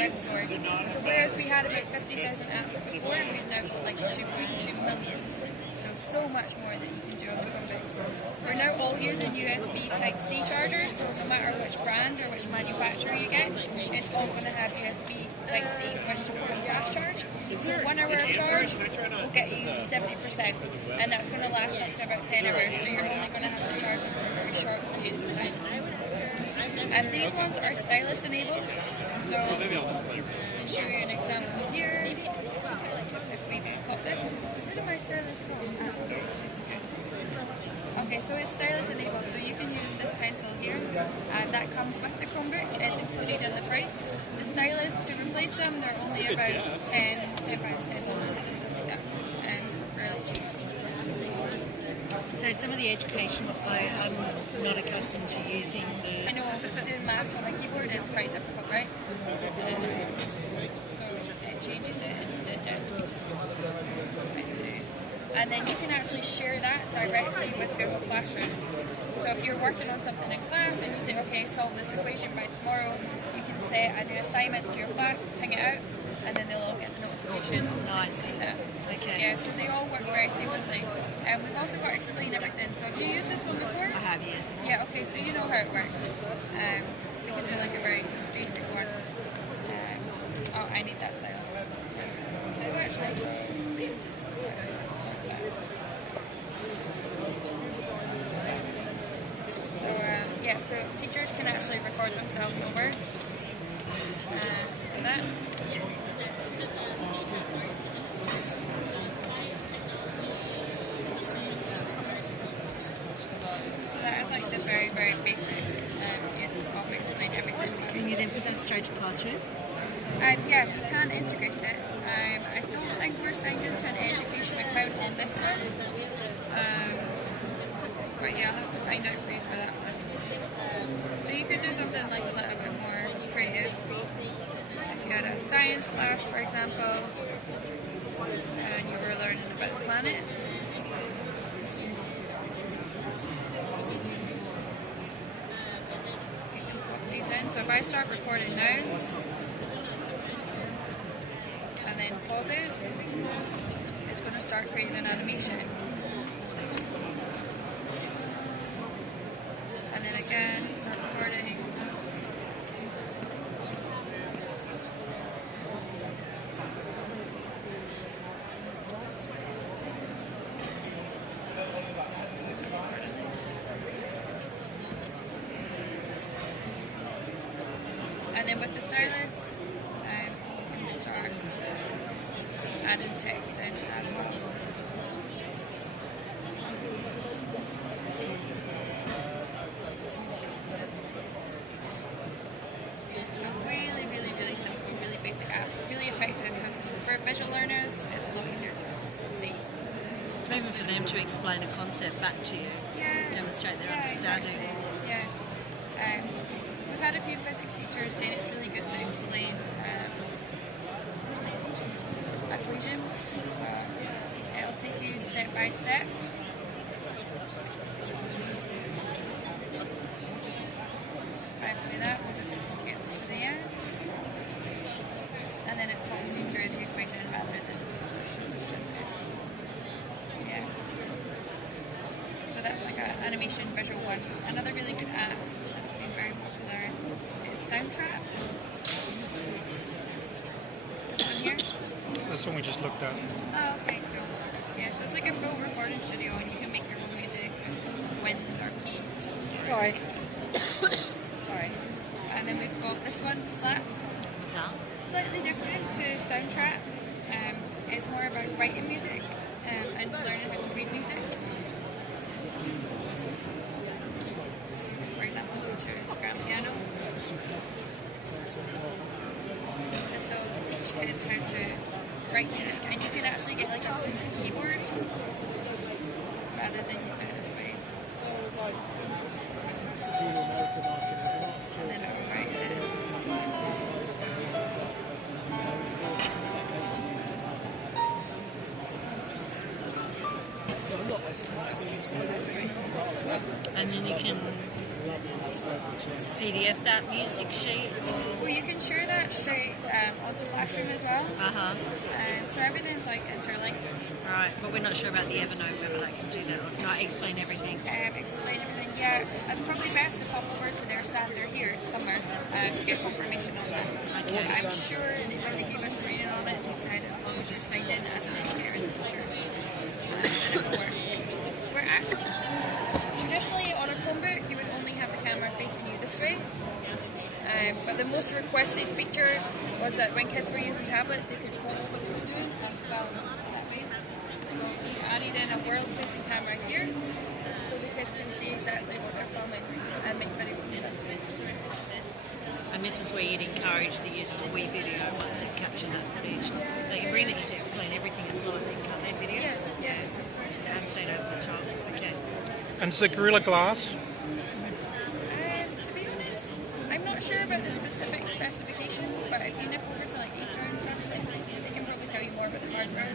web store. So whereas we had about 50,000 apps before, we've now got like 2.2 million. So much more that you can do on the Chromebooks. They're now all using USB Type-C chargers, so no matter which brand or which manufacturer you get, it's all going to have USB Type-C, which supports fast charge. So 1 hour of charge will get you 70%, and that's going to last up to about 10 hours, so you're only going to have to charge it for very short periods of time. And these ones are stylus enabled, so I'll show you an example here. If we pop this, where did my stylus go? It's okay. Okay, so it's stylus enabled, so you can use this pencil here, and that comes with the Chromebook. It's included in the price. The stylus, to replace them, they're only about £10, something like that, and so fairly cheap. So some of the education, I'm not accustomed to using the... I know, doing maths on a keyboard is quite difficult, right? So it changes it into digits. And then you can actually share that directly with Google Classroom. So if you're working on something in class and you say, okay, solve this equation by tomorrow, you can set a new assignment to your class, ping it out, and then they'll all get the notification. Nice. That. Okay. Yeah, so they all work very seamlessly. And we've also got Explain Everything. So have you used this one before? I have, yes. Yeah, okay, so you know how it works. We can do like a very basic one. Oh, I need that silence. Actually. So, yeah, so teachers can actually record themselves over that. So that is like the very, very basic use of Explain Everything. Can you then put that straight to Classroom? Yeah, you can integrate it. I don't think we're signed into an education account on this one. But yeah, I'll have to find out for you for that one. So you could do something like a little bit more creative. If you had a science class, for example, and you were learning about the planets. You can put these in. So if I start recording now, and then pause it, it's going to start creating an animation. And then again, start recording. And then with the stylus, you can start adding text in as well. So really, really, really simple, really basic apps, but really effective because for visual learners, it's a lot easier to see. It's even for them to explain a concept back to you, demonstrate their understanding. Exactly. Yeah. We've had a few physics teachers saying it's really good to explain equations. So it'll take you step by step. After that, we'll just get to the end. And then it talks you through the equation rather than just show the shit. Yeah. So that's like an animation visual one. Another really good app that's been very popular is Soundtrap. This one here. That's the one we just looked at. Oh, okay, cool. Yeah, so it's like a full recording studio and you can make your own music with winds or keys. Sorry. Sorry. And then we've got this one, Flat. What's that? Slightly different to Soundtrap. It's more about writing music and learning how to read music. So, for example, go to grand piano. This will teach kids how to write music, and you can actually get like a Bluetooth keyboard rather than you do it this way. And then it will write it. And then you can PDF that music sheet? Well, you can share that straight onto Classroom as well. So everything's like interlinked. Right, but we're not sure about the Evernote, whether that can do that or not. Explain everything. Explain everything, yeah. It's probably best to pop over to their stand. They're here somewhere to get confirmation on that. Okay. I'm sure that when they give us training on it, they said as long as you're signed in as an engineer and a teacher, then it will work. We're actually, traditionally on a Chromebook, you would only have the camera facing you this way. But the most requested feature was that when kids were using tablets, they could watch what they were doing and film that way. So we added in a world-facing camera here, so the kids can see exactly what they're filming and make videos and stuff. And this is where you'd encourage the use of video once they've captured that footage. They can bring that in to explain everything as well, I think, can't they, video? Yeah, of course. And say it over the top. Okay. And is it Gorilla Glass? To be honest, I'm not sure about the specific specifications, but if you nip over to like Acer and stuff, they can probably tell you more about the hardware.